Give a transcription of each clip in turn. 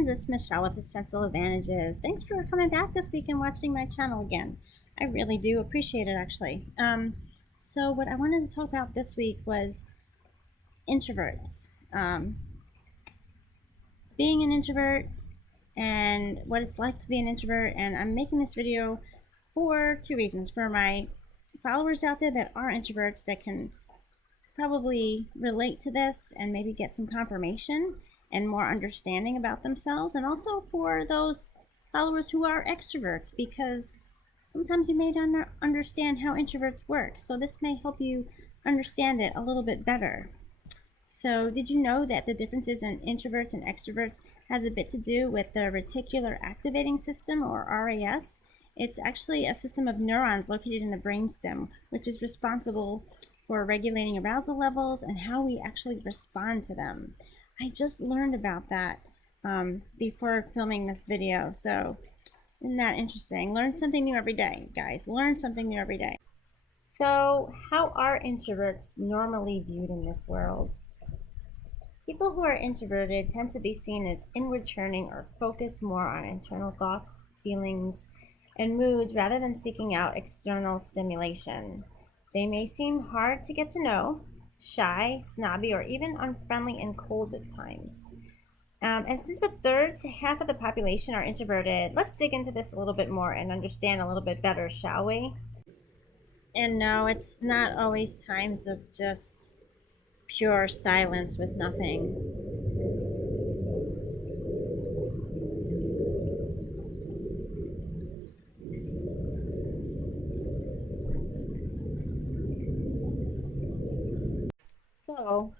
friends, it's Michelle with Essential Advantages. Thanks for coming back this week and watching my channel again. I really do appreciate it, actually. So what I wanted to talk about this week was introverts. Being an introvert and what it's like to be an introvert. And I'm making this video for two reasons. For my followers out there that are introverts that can probably relate to this and maybe get some confirmation and more understanding about themselves, and also for those followers who are extroverts, because sometimes you may not understand how introverts work, so this may help you understand it a little bit better. So did you know that the differences in introverts and extroverts has a bit to do with the reticular activating system, or RAS? It's actually a system of neurons located in the brainstem, which is responsible for regulating arousal levels and how we actually respond to them. I just learned about that before filming this video, so isn't that interesting? Learn something new every day, guys. Learn something new every day. So how are introverts normally viewed in this world? People who are introverted tend to be seen as inward turning or focus more on internal thoughts, feelings, and moods rather than seeking out external stimulation. They may seem hard to get to know, shy, snobby, or even unfriendly and cold at times. And since a third to half of the population are introverted, let's dig into this a little bit more and understand a little bit better, shall we? And no, it's not always times of just pure silence with nothing. So,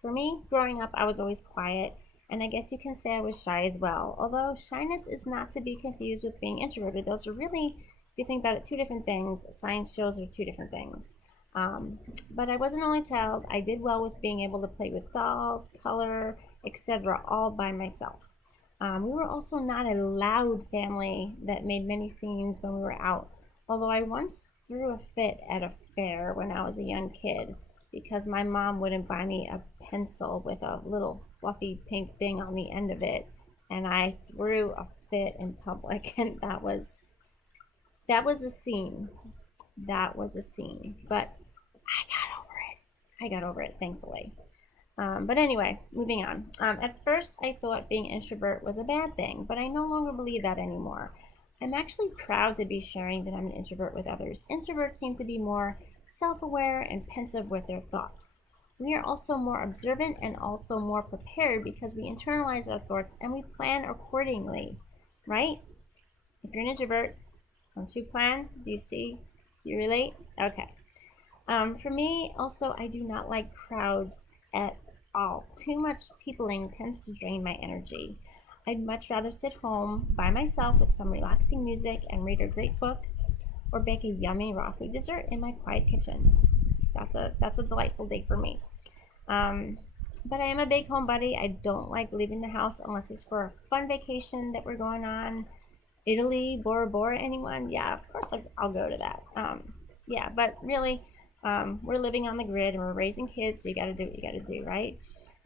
for me, growing up, I was always quiet, and I guess you can say I was shy as well. Although shyness is not to be confused with being introverted. Those are really, if you think about it, two different things. Science shows are two different things. But I was an only child. I did well with being able to play with dolls, color, etc., all by myself. We were also not a loud family that made many scenes when we were out. Although I once threw a fit at a fair when I was a young kid because my mom wouldn't buy me a pencil with a little fluffy pink thing on the end of it, and I threw a fit in public, and that was a scene. That was a scene, but I got over it, thankfully. But anyway, moving on. At first, I thought being introvert was a bad thing, but I no longer believe that anymore. I'm actually proud to be sharing that I'm an introvert with others. Introverts seem to be more self-aware and pensive with their thoughts. We are also more observant and also more prepared because we internalize our thoughts and we plan accordingly, right? If you're an introvert, don't you plan? Do you see? Do you relate? Okay. For me, also, I do not like crowds at all. Too much peopling tends to drain my energy. I'd much rather sit home by myself with some relaxing music and read a great book or bake a yummy raw food dessert in my quiet kitchen. That's a delightful day for me. But I am a big homebody. I don't like leaving the house unless it's for a fun vacation that we're going on. Italy, Bora Bora, anyone? Yeah, of course I'll go to that. Yeah, but really, we're living on the grid and we're raising kids, so you got to do what you got to do, right?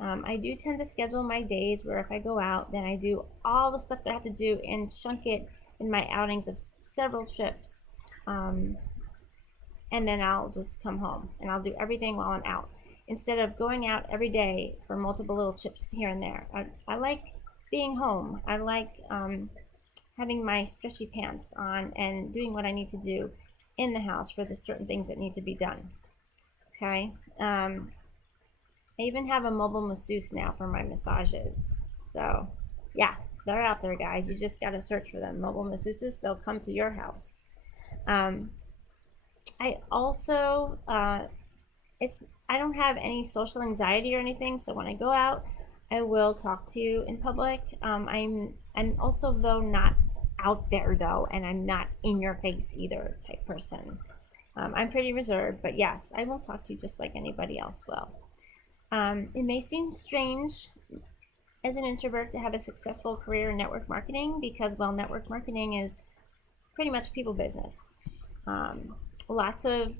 I do tend to schedule my days where if I go out, then I do all the stuff that I have to do and chunk it in my outings of several trips. And then I'll just come home and I'll do everything while I'm out instead of going out every day for multiple little trips here and there. I like being home. I like having my stretchy pants on and doing what I need to do in the house for the certain things that need to be done. Okay. I even have a mobile masseuse now for my massages. So yeah, they're out there, guys. You just got to search for them. Mobile masseuses, they'll come to your house. I also, I don't have any social anxiety or anything. So when I go out, I will talk to you in public. I'm also, though, not out there though, and I'm not in your face either type person. I'm pretty reserved, but yes, I will talk to you just like anybody else will. It may seem strange as an introvert to have a successful career in network marketing because, well, network marketing is pretty much people business. Lots of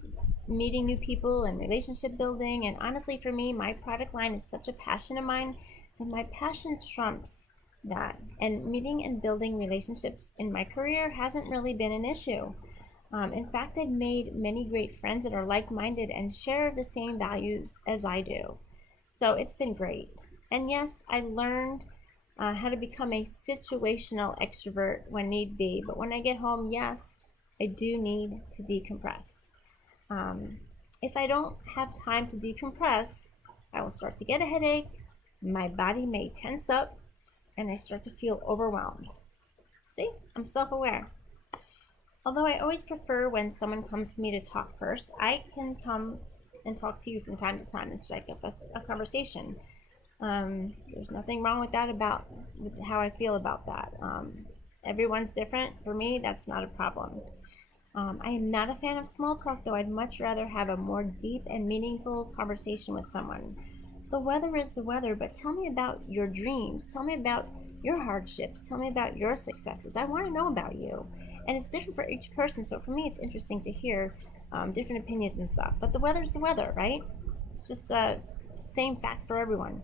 meeting new people and relationship building, and honestly, for me, my product line is such a passion of mine that my passion trumps that. And meeting and building relationships in my career hasn't really been an issue. In fact, I've made many great friends that are like minded and share the same values as I do. So it's been great. And yes, I learned how to become a situational extrovert when need be. But when I get home, yes, I do need to decompress. Um, if I don't have time to decompress, I will start to get a headache, my body may tense up, and I start to feel overwhelmed. See, I'm self aware. Although I always prefer when someone comes to me to talk first, I can come and talk to you from time to time and strike up a conversation. There's nothing wrong with that with how I feel about that. Everyone's different. For me, that's not a problem. I am not a fan of small talk, though. I'd much rather have a more deep and meaningful conversation with someone. The weather is the weather, but tell me about your dreams. Tell me about your hardships. Tell me about your successes. I want to know about you. And it's different for each person, so for me, it's interesting to hear different opinions and stuff. But the weather's the weather, right? It's just the same fact for everyone.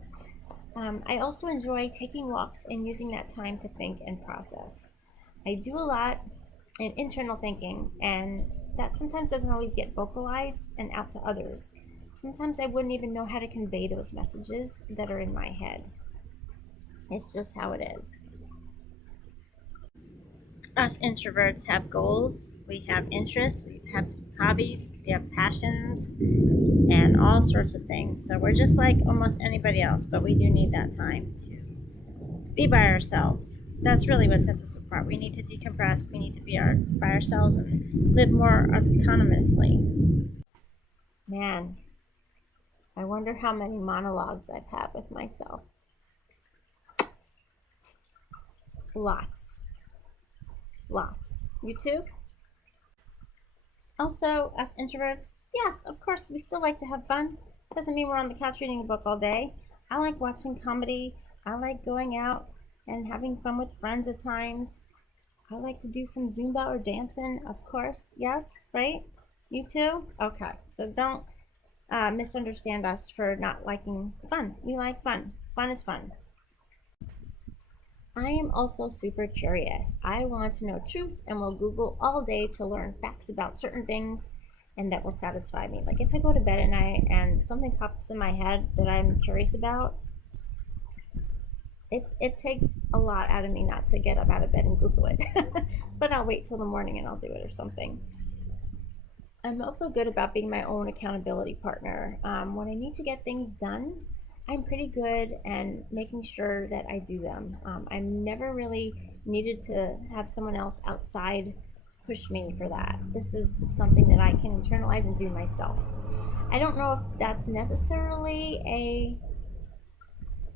I also enjoy taking walks and using that time to think and process. I do a lot in internal thinking, and that sometimes doesn't always get vocalized and out to others. Sometimes I wouldn't even know how to convey those messages that are in my head. It's just how it is. Us introverts have goals, we have interests, we have hobbies, we have passions, and all sorts of things. So we're just like almost anybody else, but we do need that time to be by ourselves. That's really what sets us apart. We need to decompress. We need to be by ourselves and live more autonomously. Man, I wonder how many monologues I've had with myself. Lots. Lots. You too? Also, us introverts, yes, of course, we still like to have fun. Doesn't mean we're on the couch reading a book all day. I like watching comedy. I like going out and having fun with friends at times. I like to do some Zumba or dancing, of course. Yes, right? You too? Okay, so don't misunderstand us for not liking fun. We like fun. Fun is fun. I am also super curious. I want to know truth and will Google all day to learn facts about certain things and that will satisfy me. Like if I go to bed at night and something pops in my head that I'm curious about, it takes a lot out of me not to get up out of bed and Google it. But I'll wait till the morning and I'll do it or something. I'm also good about being my own accountability partner. When I need to get things done, I'm pretty good and making sure that I do them. I'm never really needed to have someone else outside push me for that. This is something that I can internalize and do myself. I don't know if that's necessarily a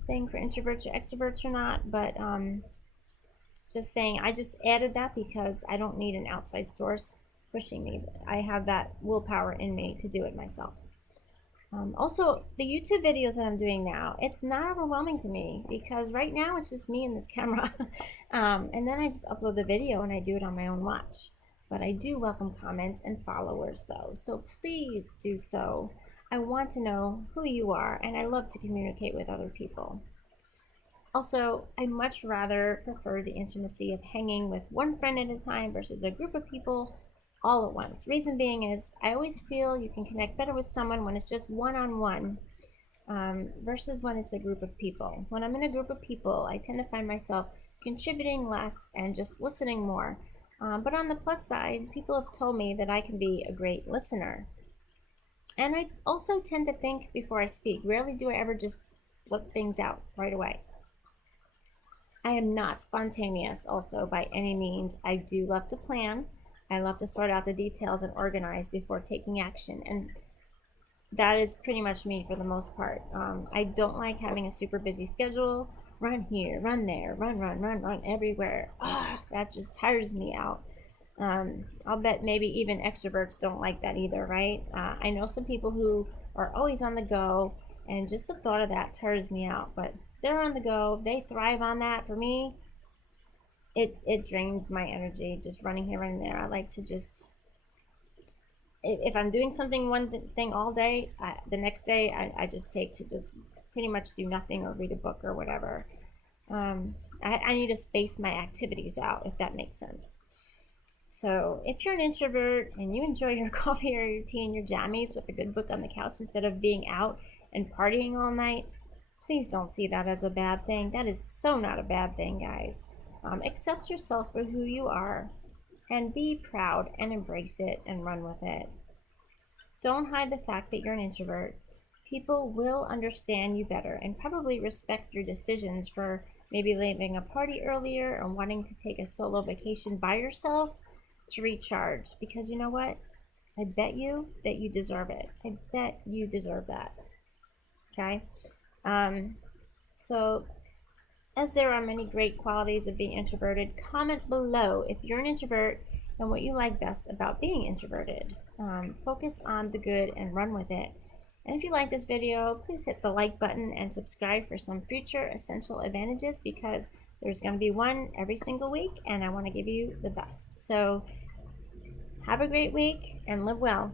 thing for introverts or extroverts or not, but just saying, I just added that because I don't need an outside source pushing me. I have that willpower in me to do it myself. Also, the YouTube videos that I'm doing now, it's not overwhelming to me because right now it's just me and this camera. And then I just upload the video and I do it on my own watch. But I do welcome comments and followers though, so please do so. I want to know who you are and I love to communicate with other people. Also, I much rather prefer the intimacy of hanging with one friend at a time versus a group of people all at once. Reason being is I always feel you can connect better with someone when it's just one on one versus when it's a group of people. When I'm in a group of people, I tend to find myself contributing less and just listening more. But on the plus side, people have told me that I can be a great listener. And I also tend to think before I speak. Rarely do I ever just blurt things out right away. I am not spontaneous, also, by any means. I do love to plan. I love to sort out the details and organize before taking action. And that is pretty much me for the most part. I don't like having a super busy schedule. Run here, run there, run everywhere. That just tires me out. I'll bet maybe even extroverts don't like that either, right? I know some people who are always on the go, and just the thought of that tires me out. But they're on the go, they thrive on that. For me, it drains my energy just running here and there. I like to just if I'm doing something one thing all day, the next day I just take to just pretty much do nothing or read a book or whatever. I need to space my activities out, if that makes sense. So if you're an introvert and you enjoy your coffee or your tea and your jammies with a good book on the couch instead of being out and partying all night, please don't see that as a bad thing. That is so not a bad thing, guys. Accept yourself for who you are and be proud and embrace it and run with it. Don't hide the fact that you're an introvert. People will understand you better and probably respect your decisions for maybe leaving a party earlier or wanting to take a solo vacation by yourself to recharge. Because you know what? I bet you that you deserve it. I bet you deserve that. Okay? Um, so as there are many great qualities of being introverted, comment below if you're an introvert and what you like best about being introverted. Focus on the good and run with it. And if you like this video, please hit the like button and subscribe for some future essential advantages, because there's going to be one every single week and I want to give you the best. So have a great week and live well.